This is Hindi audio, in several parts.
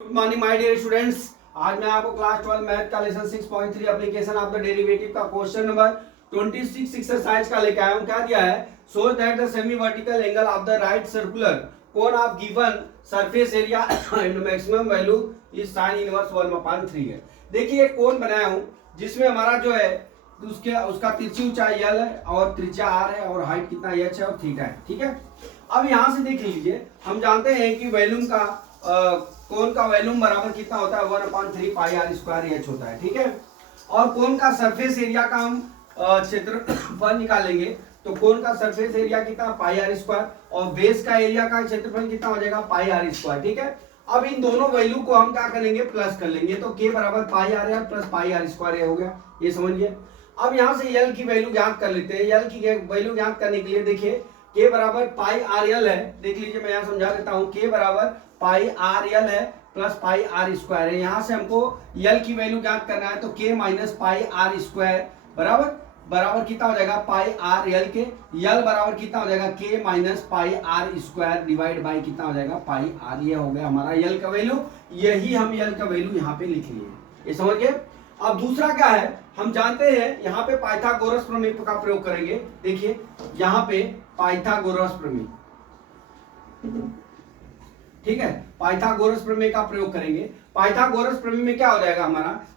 Good morning my dear students. आज मैं आपको क्लास 12 मैथ का lesson 6.3 application of the derivative का क्वेश्चन नंबर 26 एक्सरसाइज का लेके आया हूं। क्या दिया है? Show that the semi vertical angle of the right circular cone of given surface area and maximum value is sin inverse 1/3 है। देखिए एक कोन बनाया हूं जिसमें हमारा जो है उसका तिरछी ऊंचाई l है और त्रिज्या r है और हाइट कितना h है और थीटा है। ठीक है, अब यहां से देख लीजिए, हम जानते हैं कि वॉल्यूम का कोन का वॉल्यूम बराबर कितना होता है 1/3 पाई आर स्क्वायर एच होता है। ठीक है, और कोन का सरफेस एरिया का हम क्षेत्रफल निकालेंगे तो कोन का सरफेस एरिया कितना पाई आर स्क्वायर और बेस का एरिया का क्षेत्रफल कितना हो जाएगा पाई आर स्क्वायर। ठीक है, अब इन दोनों वैल्यू को हम क्या करेंगे प्लस कर लेंगे तो k बराबर pi r plus pi r square हो गया, ये समझिए। अब यहां से l की वैल्यू ज्ञात कर लेते हैं। l की वैल्यू ज्ञात करने के लिए देखिए k बराबर पाई आर एल है। देख लीजिए मैं यहाँ समझा देता हूँ, k बराबर पाई आर एल है प्लस पाई आर स्क्वायर है। यहाँ से हमको l की वैल्यू ज्ञात करना है तो k minus pi r square बराबर बराबर कितना हो जाएगा पाई आर एल के। यल बराबर कितना हो जाएगा k minus pi r square divide by कितना हो जाएगा पाई आर। ये हो गया हमारा यल का वैल्यू। यही हम यल का वैल्यू यहाँ पे लिख लिए, ये समझ गए। अब दूसरा क्या है, हम जानते हैं यहाँ पे पाइथागोरस प्रमेय का प्रयोग करेंगे। देखिए यहाँ पे पाइथागोरस प्रमेय, ठीक है, पाइथागोरस प्रमेय का प्रयोग करेंगे। पाइथागोरस प्रमेय में क्या हो जाएगा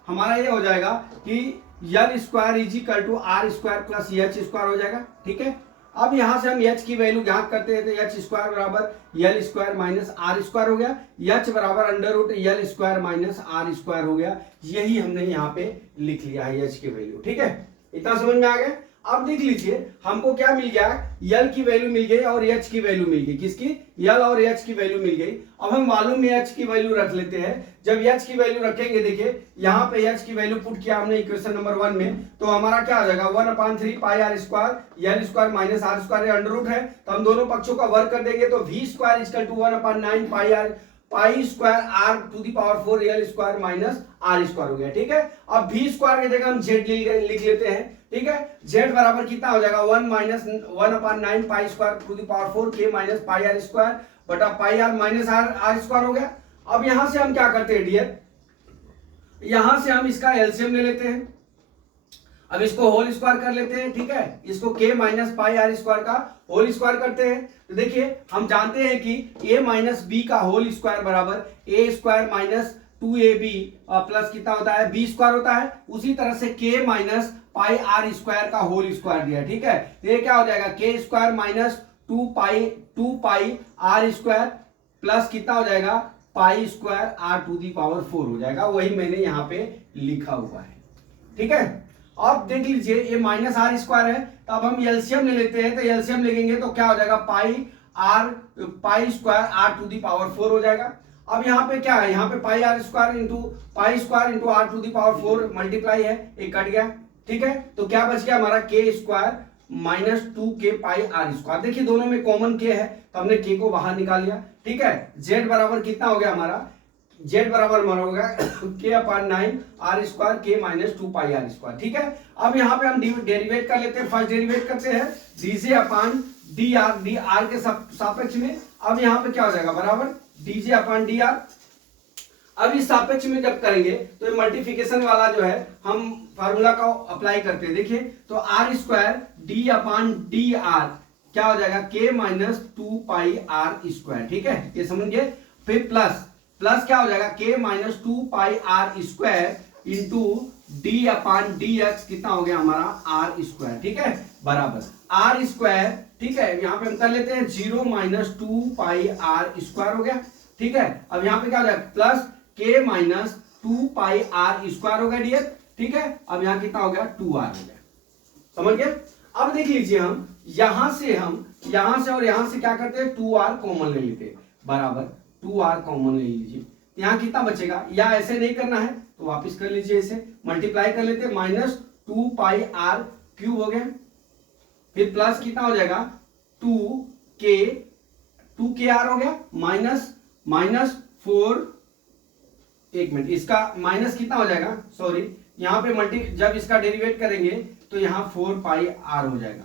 हमारा ये हो जाएगा कि L square is equal to r square plus h square हो जाएगा। ठीक है, अब यहां से हम एच की वैल्यू ज्ञात करते हैं तो एच स्क्वायर बराबर L square minus r square हो गया। एच बराबर under root L square minus r square हो गया। यही हमने यहाँ पे लिख लिया है एच की वैल्यू। ठीक है, इतना समझ में आ गया। अब देख लीजिए हमको क्या मिल गया, यल की वैल्यू मिल गई और एच की वैल्यू मिल गई। किसकी? यल और एच की वैल्यू मिल गई। अब हम वॉल्यूम में एच की वैल्यू रख लेते हैं। जब एच की वैल्यू रखेंगे, देखिए यहाँ पे एच की वैल्यू पुट किया हमने इक्वेशन नंबर 1 में, तो हमारा क्या हो जाएगा 1/3 pi r square l square minus r square under root है, तो हम दोनों पक्षों का वर्ग कर देंगे तो V square equal to 1/9 pi square r to the power 4 L square minus r square हो गया। ठीक है, अब वी स्क्वायर की जगह हम जेड लिख लेते हैं। ठीक है, z बराबर कितना हो जाएगा 1 minus 1/9 pi square to the power 4 k minus pi r square बटा pi r minus r square हो गया। अब यहां से हम क्या करते हैं डियर, यहां से हम इसका एलसीएम ले लेते हैं। अब इसको होल स्क्वायर कर लेते हैं। ठीक है, इसको k minus pi r square का होल स्क्वायर करते हैं तो देखिए हम जानते हैं कि a माइनस बी का होल स्क्वायर बराबर a square minus 2ab plus कितना होता है b स्क्वायर होता है। उसी तरह से k minus pi r square का होल स्क्वायर दिया। ठीक है, ये क्या हो जाएगा k square minus 2 pi r square plus कितना हो जाएगा pi square r to the power 4 हो जाएगा। वही मैंने यहाँ पे लिखा हुआ है। ठीक है, अब देख लीजिए ये माइनस आर स्क्वायर है, तो अब हम एलसीएम ले लेते हैं। तो एलसीएम लेंगे तो क्या हो जाएगा pi square r to the power 4 हो जाएगा। अब यहाँ पे क्या है, यहाँ पे pi square into r to the power 4 multiply है, एक कट गया। ठीक है, तो क्या बच गया हमारा के square minus 2k pi r square. देखिए दोनों में कॉमन k है तो हमने k को बाहर निकाल लिया। ठीक है, z बराबर कितना हो गया हमारा, z बराबर हमारा होगा k/9 r square k minus 2 pi r square. ठीक है, अब यहाँ पे हम डेरिवेट कर लेते हैं। फर्स्ट डेरिवेट करते हैं dj अपॉन dr के सापेक्ष में। अब यहाँ पे क्या हो जाएगा बराबर dj अपॉन dr। अब इस सापेक्ष में जब करेंगे तो मल्टीप्लिकेशन वाला जो है हम फार्मूला का अप्लाई करते हैं। देखिए तो r square d upon d r क्या हो जाएगा k minus 2 pi r square. ठीक है, ये समझिए। फिर प्लस क्या हो जाएगा k minus 2 pi r square into d upon d x कितना हो गया हमारा आर स्क्वायर। ठीक है, बराबर आर स्क्वायर। ठीक है, यहाँ पे हम कर लेते हैं 0 माइनस 2 पाई आर स्क्वायर हो गया। ठीक है, अब यहाँ पे क्या हो जाएगा plus k minus 2 pi r square हो गया डियर। ठीक है, अब यहाँ कितना हो गया 2r हो गया, समझ गए। अब देख लीजिए हम यहां से और यहां से क्या करते हैं 2r कॉमन ले लेते हैं, बराबर 2r कॉमन ले लीजिए। यहाँ कितना बचेगा, या ऐसे नहीं करना है तो वापस कर लीजिए, इसे मल्टीप्लाई कर लेते हैं माइनस 2 पाई आर क्यूब हो गया। फिर प्लस कितना हो जाएगा 2k आर हो गया माइनस 4, एक मिनट, इसका माइनस कितना हो जाएगा, सॉरी यहाँ पे जब इसका डेरिवेट करेंगे तो यहाँ 4 पाई आर हो जाएगा,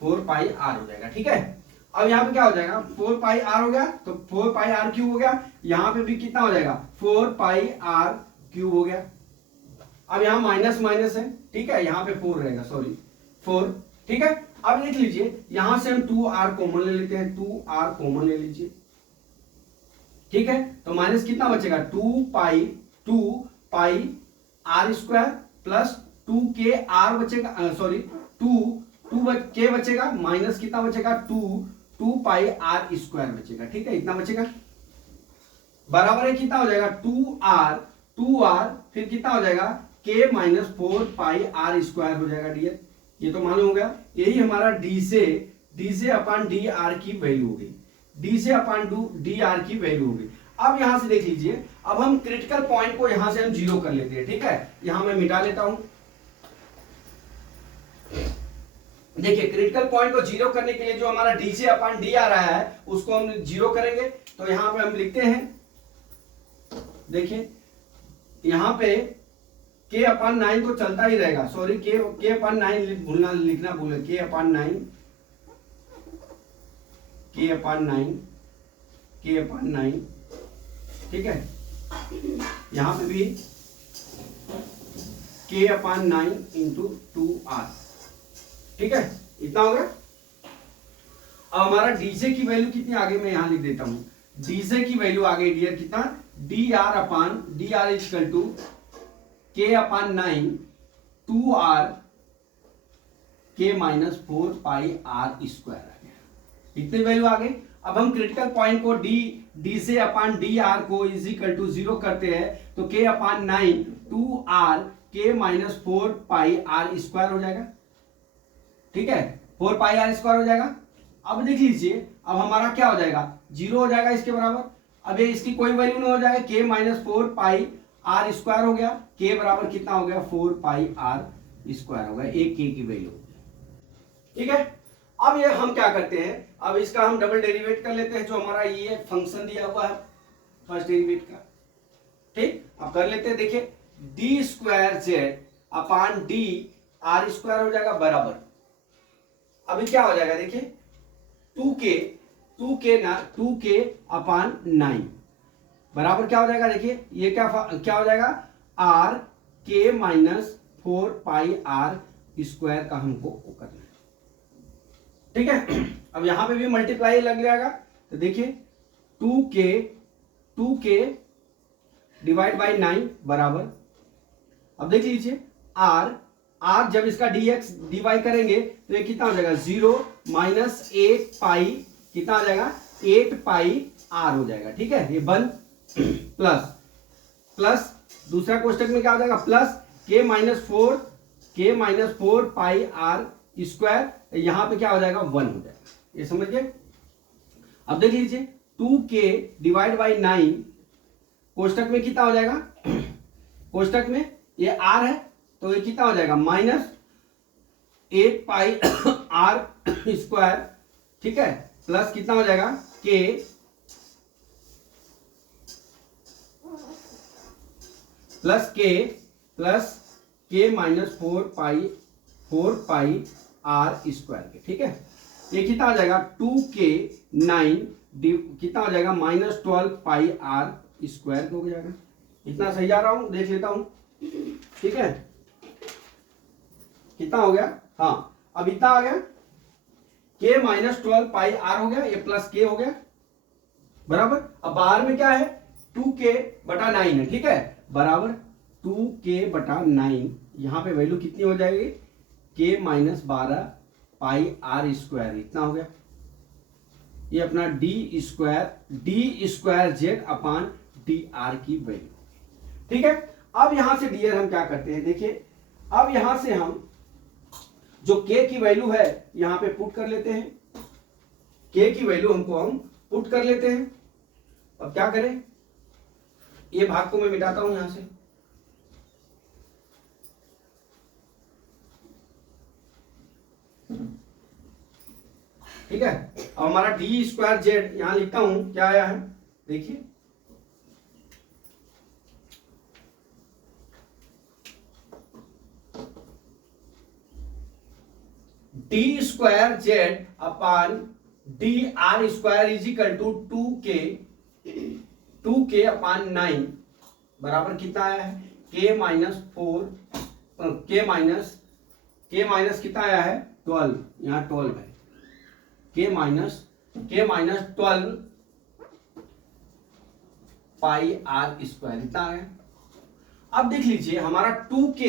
4 पाई आर हो जाएगा। ठीक है, अब यहाँ पे क्या हो जाएगा 4 पाई आर हो गया, तो 4 पाई आर क्यूब हो गया। यहाँ पे भी कितना हो जाएगा 4 पाई आर क्यूब हो गया। अब यहाँ माइनस माइनस है, ठीक है, यहाँ पे 4 रहेगा, सॉरी 4, ठीक है। अब देख लीजिए यहां से हम 2r कॉमन ले लेते हैं, 2r कॉमन ले लीजिए, ठीक है। तो माइनस कितना बचेगा 2 pi r square plus 2k r बचेगा, सॉरी 2k बचेगा, माइनस कितना बचेगा 2 पाई आर स्क्वायर बचेगा, ठीक है, इतना बचेगा। बराबर है कितना हो जाएगा 2r फिर कितना हो जाएगा k minus 4 pi r square हो जाएगा डियर। ये तो मालूम हो गया। यही हमारा d से अपान डी आर की वैल्यू हो गई, d से अपान डी आर की वैल्यू हो गई। अब यहां से देख लीजिए, अब हम क्रिटिकल पॉइंट को यहां से हम जीरो कर लेते हैं, ठीक है। यहां मैं मिटा लेता हूं। देखिए क्रिटिकल पॉइंट को जीरो करने के लिए जो हमारा डी से अपान डी आ रहा है उसको हम जीरो करेंगे। तो यहां पे हम लिखते हैं, देखिए यहां पे k अपान 9 तो चलता ही रहेगा, सॉरी k अपान 9 भूलना, लिखना भूले, k अपान 9 ठीक है। यहां पे भी k अपान 9 इंटू 2r, ठीक है, इतना हो गया। अब हमारा डी से की वैल्यू कितनी आगे मैं यहां लिख देता हूं, डी से की वैल्यू आगे डियर कितना d r equal to k upon 9 2r k minus 4 pi r square आ गया, इतने वैल्यू आ गए। अब हम क्रिटिकल पॉइंट को डी से अपान डी आर को इज इक्वल टू 0 करते हैं, तो k upon 9 2r k minus 4 pi r square हो जाएगा, ठीक है, 4 पाई आर स्क्वायर हो जाएगा। अब देख लीजिए अब हमारा क्या हो जाएगा 0 हो जाएगा इसके बराबर। अब ये इसकी कोई वैल्यू नहीं हो जाएगा, k minus 4 pi r square हो गया, k बराबर कितना हो गया 4 पाई आर स्क्वायर हो गया, एक k की वैल्यू, ठीक है। अब ये हम क्या करते हैं, अब इसका हम डबल डेरिवेट कर लेते हैं, जो हमारा ये फंक्शन दिया हुआ है फर्स्ट डेरिवेट का, ठीक। अब कर लेते हैं, देखिए d square z upon d r square हो जाएगा बराबर, अभी क्या हो जाएगा देखिए 2k अपान 9 बराबर क्या हो जाएगा, देखिए ये क्या हो जाएगा आर के माइनस 4 पाई आर स्क्वायर का हमको करना है, ठीक है। अब यहां पे भी मल्टीप्लाई लग जाएगा, तो देखिए 2k डिवाइड बाई 9 बराबर, अब देख लीजिए आर जब इसका dx dy करेंगे तो ये कितना हो जाएगा 0 माइनस 8 पाई, कितना आ जाएगा 8 पाई r हो जाएगा, ठीक है। ये बंद प्लस दूसरा कोष्टक में क्या हो जाएगा plus k minus 4 pi r square, यहां पे क्या हो जाएगा 1 हो जाएगा, ये समझ गए। अब देख लीजिए 2k डिवाइड बाई 9 कोष्टक में कितना हो जाएगा, कोष्टक में ये r है तो ये कितना हो जाएगा माइनस 8 पाई आर स्क्वायर, ठीक है, प्लस कितना हो जाएगा k plus k minus 4 pi r square के, ठीक है। ये कितना हो जाएगा 2k 9 कितना हो जाएगा माइनस 12 पाई आर स्क्वायर हो जाएगा। इतना सही जा रहा हूं, देख लेता हूं, ठीक है, कितना हो गया, हाँ अब इतना आ गया k माइनस 12 पाई आर हो गया, ये प्लस k हो गया बराबर। अब बाहर में क्या है 2k बटा 9 है, ठीक है, बराबर 2k बटा 9, यहां पे वैल्यू कितनी हो जाएगी k minus 12 pi r square, इतना हो गया। ये अपना d square z upon d r की वैल्यू, ठीक है। अब यहां से डियर हम क्या करते हैं, देखिए अब यहां से हम जो k की वैल्यू है यहां पे पुट कर लेते हैं, k की वैल्यू हमको हम पुट कर लेते हैं। अब क्या करें, ये भाग को मैं मिटाता हूं यहां से, ठीक है। अब हमारा डी स्क्वायर जेड यहां लिखता हूं, क्या आया है देखिए d square z upon d r square is equal to 2k upon 9 बराबर कितना आया है, k माइनस 4 k माइनस कितना आया है 12, यहाँ 12 है, k minus 12 pi r square इतना है। अब देख लीजिए हमारा 2k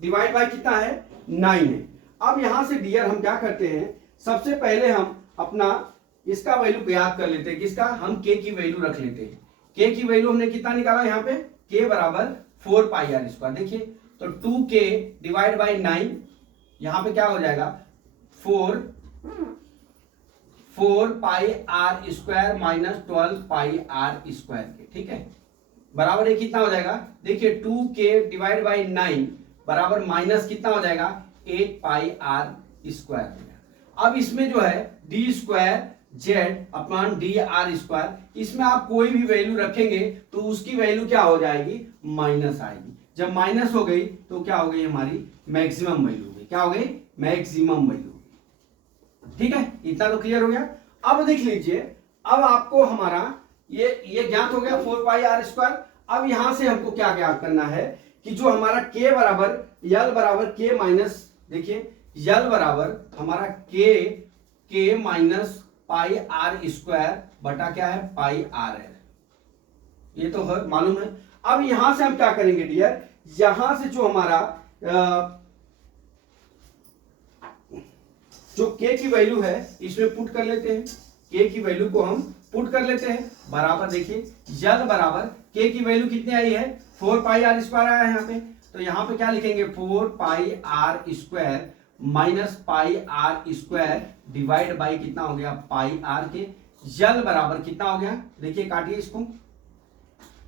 डिवाइड बाय कितना है 9 है। अब यहां से डियर हम क्या करते हैं, सबसे पहले हम अपना इसका वैल्यू याद कर लेते हैं, किसका, हम k की वैल्यू रख लेते हैं। k की वैल्यू हमने कितना निकाला यहाँ पे, k बराबर 4 पाई आर स्क्वायर। देखिए तो 2k डिवाइड बाई 9 यहाँ पे क्या हो जाएगा 4 pi r square minus 12 pi r square के, ठीक है, बराबर ये कितना हो जाएगा, देखिए 2k डिवाइड बाई 9 बराबर माइनस कितना हो जाएगा 8 पाई आर स्क्वायर हो जाएगा। अब इसमें जो है D square Z upon d r square, इसमें आप कोई भी वैल्यू रखेंगे तो उसकी वैल्यू क्या हो जाएगी, माइनस आएगी। जब माइनस हो गई तो क्या हो गई, हमारी मैक्सिमम वैल्यू हो गई, क्या हो गई, मैक्सिमम वैल्यू। ठीक है, इतना तो क्लियर हो गया। अब देख लीजिए, अब आपको हमारा ये ज्ञात हो गया 4 पाई आर स्क्वायर। अब यहां से हमको क्या ज्ञात करना है कि जो हमारा k बराबर यल बराबर k माइनस, देखिए यल बराबर हमारा k minus pi r square बटा क्या है पाई आर है, ये तो है मालूम है। अब यहां से हम क्या करेंगे डियर, यहां से जो हमारा जो k की वैल्यू है इसमें पुट कर लेते हैं, k की वैल्यू को हम पुट कर लेते हैं, बराबर देखिए यल बराबर k की वैल्यू कितनी आई है 4 पाई आर स्क्वायर आया है यहाँ पे, तो यहाँ पे क्या लिखेंगे 4 pi r square minus pi r square divide by कितना हो गया पाई आर के, यल बराबर कितना हो गया, देखिए काटिए इसको,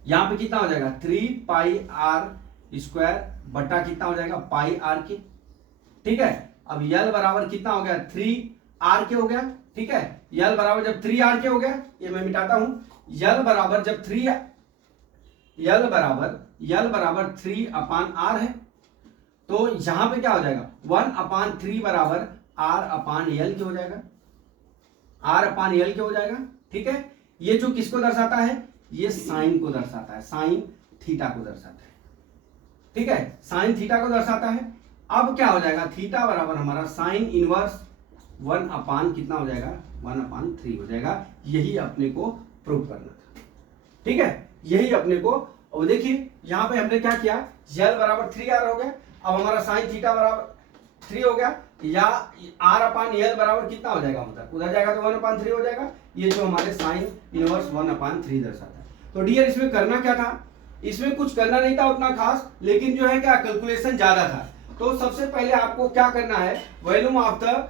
यहाँ पे कितना हो जाएगा 3 पाई आर स्क्वायर बटा कितना हो जाएगा पाई आर के। ठीक है, अब यल बराबर कितना हो गया 3 आर के हो गया। ठीक है, यल बराबर जब 3 आर के हो गया, ये मैं मिटाता हूं, यल बराबर जब 3 यल बराबर 3 अपान आर है, तो यहां पे क्या हो जाएगा 1 अपान 3 बराबर आर अपान यल के हो जाएगा, आर अपान यल के हो जाएगा। ठीक है, ये जो किसको दर्शाता है, ये साइन को दर्शाता है, साइन थीटा को दर्शाता है। ठीक है, साइन थीटा को दर्शाता है। अब क्या हो जाएगा, थीटा बराबर हमारा साइन इनवर्स 1 अपान कितना हो जाएगा 1 अपान 3 हो जाएगा। यही अपने को प्रूव करना था। ठीक है, यही अपने को, और देखिए यहां पे हमने क्या किया, यल बराबर 3 आर हो गया, अब हमारा साइन थीटा बराबर 3 हो गया, या आर अपान यल बराबर कितना हो जाएगा, उधर जाएगा तो 1 अपान 3 हो जाएगा। ये जो हमारे साइन इनवर्स 1 अपान 3 दर्शाता है। तो डियर इसमें करना क्या था, इसमें कुछ करना नहीं था उतना खास, लेकिन जो है क्या कैलकुलेशन ज्यादा था। तो सबसे पहले आपको क्या करना है, वॉल्यूम ऑफ द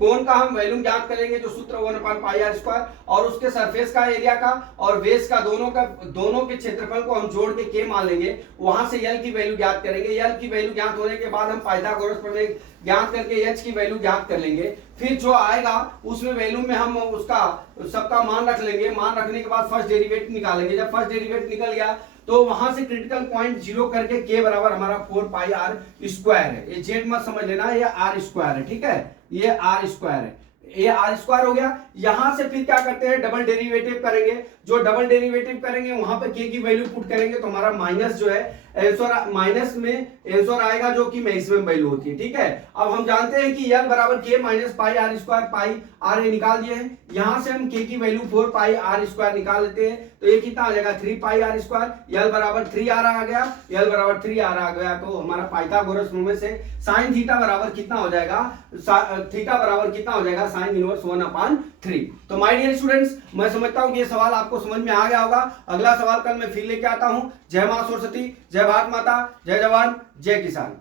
कोण का हम वॉल्यूम ज्ञात करेंगे, जो सूत्र 1 अपान पाई आर स्क्वायर, और उसके सरफेस का एरिया का और बेस का दोनों के क्षेत्रफल को हम जोड़ के k मान लेंगे, वहां से यल की वैल्यू ज्ञात करेंगे। यल की वैल्यू ज्ञात होने के बाद हम पाइथागोरस प्रमेय ज्ञात करके h की वैल्यू ज्ञात कर लेंगे। फिर जो आएगा उसमें वैल्यू में हम उसका सबका मान रख लेंगे, मान रखने के बाद फर्स्ट डेरिवेटिव निकालेंगे। जब फर्स्ट डेरिवेटिव निकल गया तो वहां से क्रिटिकल पॉइंट 0 करके k बराबर हमारा 4 पाई आर स्क्वायर है, ये जेड मत समझ लेना, ये आर स्क्वायर है। ठीक है, ये आर स्क्वायर है, ये आर स्क्वायर हो गया। यहां से फिर क्या करते हैं, डबल डेरिवेटिव करेंगे। जो डबल डेरिवेटिव करेंगे वहां पे k की वैल्यू पुट करेंगे, तो हमारा माइनस जो है आंसर, माइनस में आंसर आएगा जो कि मैक्सिमम वैल्यू होती है। ठीक है, अब हम जानते हैं कि यल बराबर k minus pi r square pi r ये निकाल दिए हैं। यहां से हम k की वैल्यू 4 पाई आर स्क्वायर निकाल लेते हैं, तो ये कितना आ जाएगा 3 पाई आर स्क्वायर, यल बराबर 3 आर आ गया, यल बराबर 3 आर आ गया। तो हमारा पाइथागोरस प्रमेय से साइन थीटा बराबर कितना हो जाएगा, थीटा बराबर कितना हो जाएगा साइन इनवर्स 1 अपान 3। तो माय डियर स्टूडेंट्स, मैं समझता हूं कि ये सवाल आपको समझ में आ गया होगा। अगला सवाल कल मैं फिर लेके आता हूं। जय मां सरस्वती, जय भारत माता, जय जवान, जय किसान।